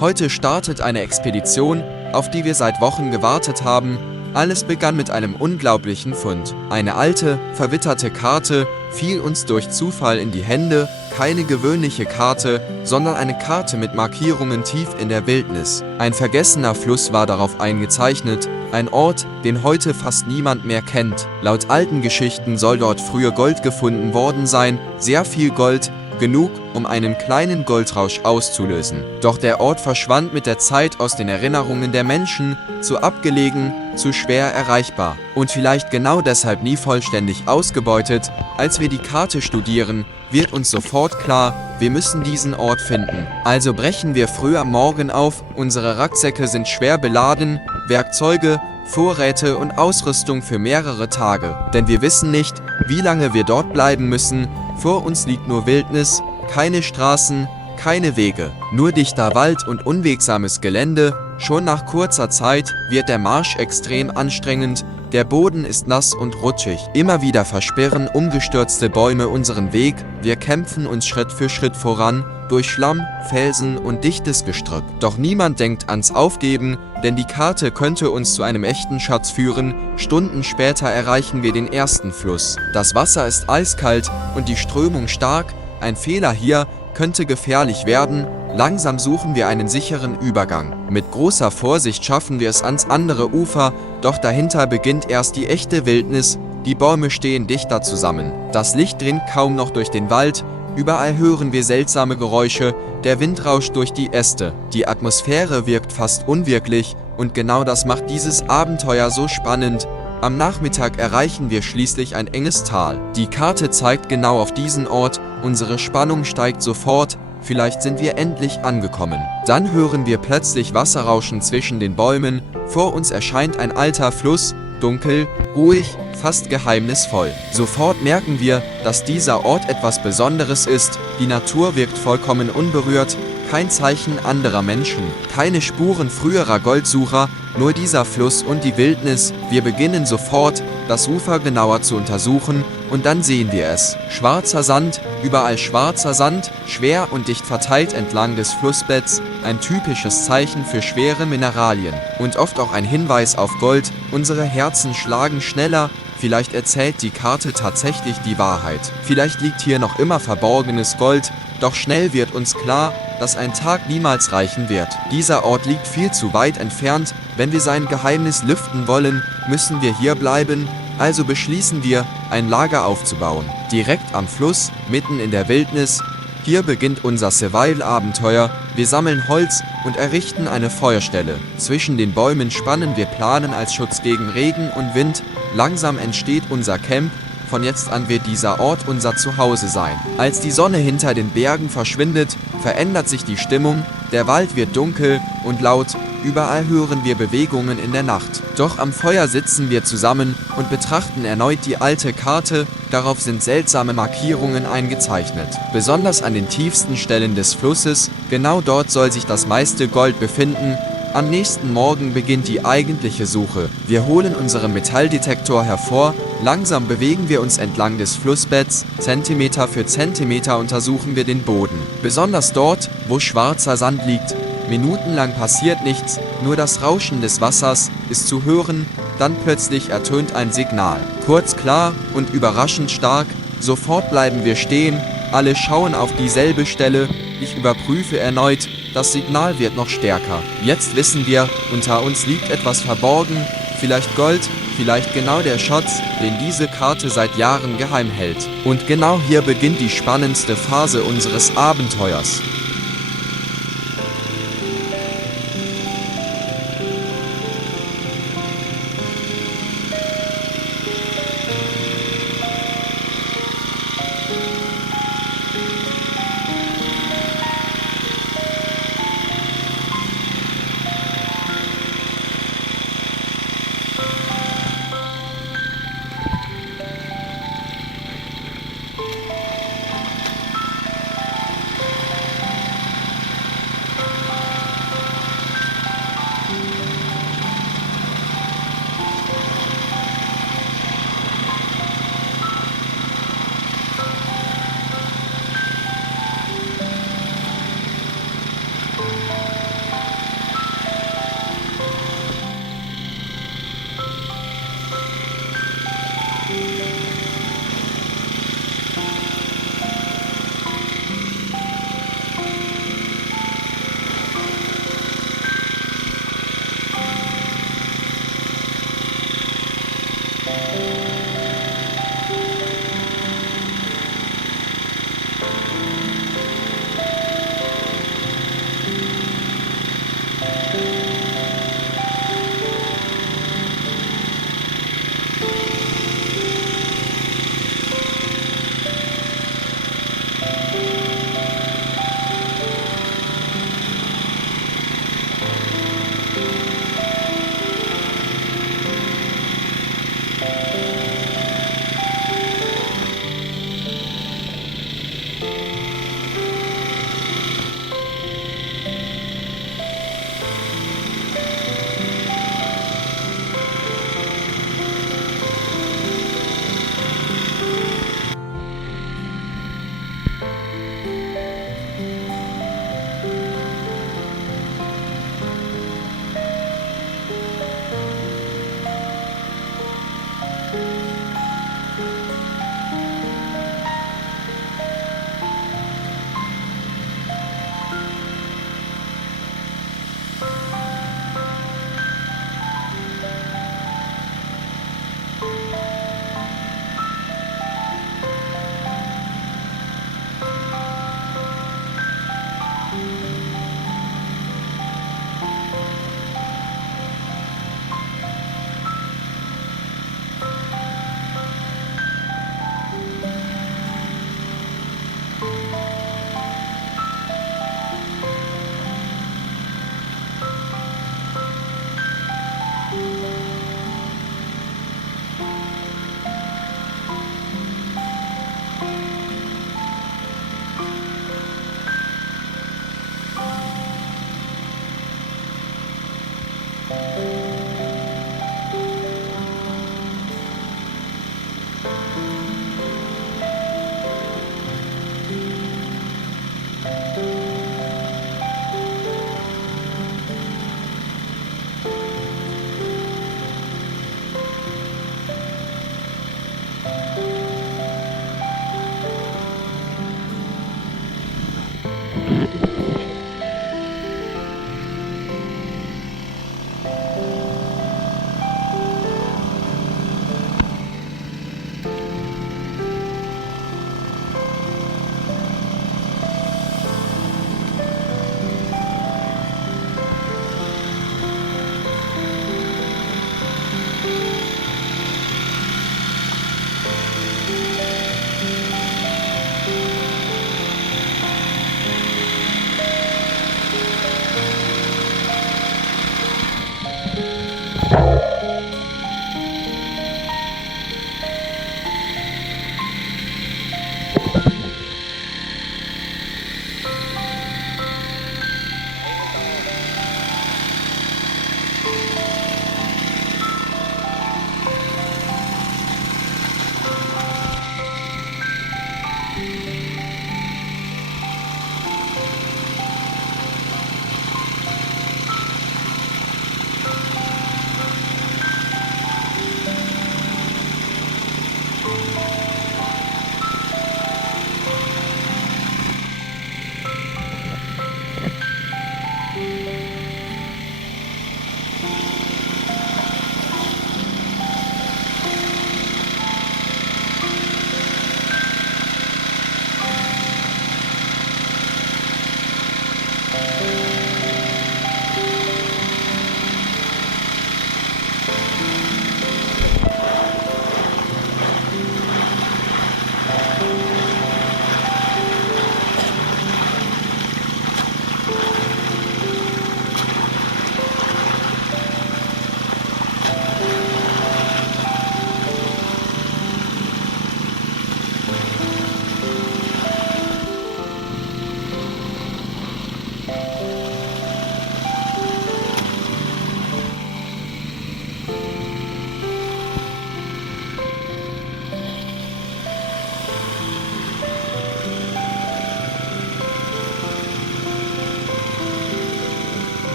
Heute startet eine Expedition, auf die wir seit Wochen gewartet haben. Alles begann mit einem unglaublichen Fund. Eine alte, verwitterte Karte fiel uns durch Zufall in die Hände. Keine gewöhnliche Karte, sondern eine Karte mit Markierungen tief in der Wildnis. Ein vergessener Fluss war darauf eingezeichnet, ein Ort, den heute fast niemand mehr kennt. Laut alten Geschichten soll dort früher Gold gefunden worden sein, sehr viel Gold, genug, um einen kleinen Goldrausch auszulösen. Doch der Ort verschwand mit der Zeit aus den Erinnerungen der Menschen, zu abgelegen, zu schwer erreichbar. Und vielleicht genau deshalb nie vollständig ausgebeutet. Als wir die Karte studieren, wird uns sofort klar, wir müssen diesen Ort finden. Also brechen wir früh am Morgen auf, unsere Rucksäcke sind schwer beladen, Werkzeuge, Vorräte und Ausrüstung für mehrere Tage. Denn wir wissen nicht, wie lange wir dort bleiben müssen. Vor uns liegt nur Wildnis, keine Straßen, keine Wege, nur dichter Wald und unwegsames Gelände. Schon nach kurzer Zeit wird der Marsch extrem anstrengend, der Boden ist nass und rutschig. Immer wieder versperren umgestürzte Bäume unseren Weg, wir kämpfen uns Schritt für Schritt voran, durch Schlamm, Felsen und dichtes Gestrüpp. Doch niemand denkt ans Aufgeben, denn die Karte könnte uns zu einem echten Schatz führen. Stunden später erreichen wir den ersten Fluss. Das Wasser ist eiskalt und die Strömung stark. Ein Fehler hier könnte gefährlich werden. Langsam suchen wir einen sicheren Übergang. Mit großer Vorsicht schaffen wir es ans andere Ufer, doch dahinter beginnt erst die echte Wildnis. Die Bäume stehen dichter zusammen. Das Licht dringt kaum noch durch den Wald. Überall hören wir seltsame Geräusche, der Wind rauscht durch die Äste. Die Atmosphäre wirkt fast unwirklich und genau das macht dieses Abenteuer so spannend. Am Nachmittag erreichen wir schließlich ein enges Tal. Die Karte zeigt genau auf diesen Ort, unsere Spannung steigt sofort, vielleicht sind wir endlich angekommen. Dann hören wir plötzlich Wasserrauschen zwischen den Bäumen, vor uns erscheint ein alter Fluss, dunkel, ruhig, fast geheimnisvoll. Sofort merken wir, dass dieser Ort etwas Besonderes ist, die Natur wirkt vollkommen unberührt, kein Zeichen anderer Menschen, keine Spuren früherer Goldsucher, nur dieser Fluss und die Wildnis. Wir beginnen sofort, das Ufer genauer zu untersuchen und dann sehen wir es. Schwarzer Sand, überall schwarzer Sand, schwer und dicht verteilt entlang des Flussbetts, ein typisches Zeichen für schwere Mineralien und oft auch ein Hinweis auf Gold. Unsere Herzen schlagen schneller. Vielleicht erzählt die Karte tatsächlich die Wahrheit. Vielleicht liegt hier noch immer verborgenes Gold, doch schnell wird uns klar, dass ein Tag niemals reichen wird. Dieser Ort liegt viel zu weit entfernt. Wenn wir sein Geheimnis lüften wollen, müssen wir hier bleiben. Also beschließen wir, ein Lager aufzubauen. Direkt am Fluss, mitten in der Wildnis. Hier beginnt unser Survival-Abenteuer. Wir sammeln Holz und errichten eine Feuerstelle. Zwischen den Bäumen spannen wir Planen als Schutz gegen Regen und Wind. Langsam entsteht unser Camp. Von jetzt an wird dieser Ort unser Zuhause sein. Als die Sonne hinter den Bergen verschwindet, verändert sich die Stimmung. Der Wald wird dunkel und laut. Überall hören wir Bewegungen in der Nacht. Doch am Feuer sitzen wir zusammen und betrachten erneut die alte Karte. Darauf sind seltsame Markierungen eingezeichnet. Besonders an den tiefsten Stellen des Flusses. Genau dort soll sich das meiste Gold befinden. Am nächsten Morgen beginnt die eigentliche Suche. Wir holen unseren Metalldetektor hervor. Langsam bewegen wir uns entlang des Flussbetts. Zentimeter für Zentimeter untersuchen wir den Boden. Besonders dort, wo schwarzer Sand liegt. Minutenlang passiert nichts, nur das Rauschen des Wassers ist zu hören, dann plötzlich ertönt ein Signal. Kurz, klar und überraschend stark, sofort bleiben wir stehen, alle schauen auf dieselbe Stelle, ich überprüfe erneut, das Signal wird noch stärker. Jetzt wissen wir, unter uns liegt etwas verborgen, vielleicht Gold, vielleicht genau der Schatz, den diese Karte seit Jahren geheim hält. Und genau hier beginnt die spannendste Phase unseres Abenteuers.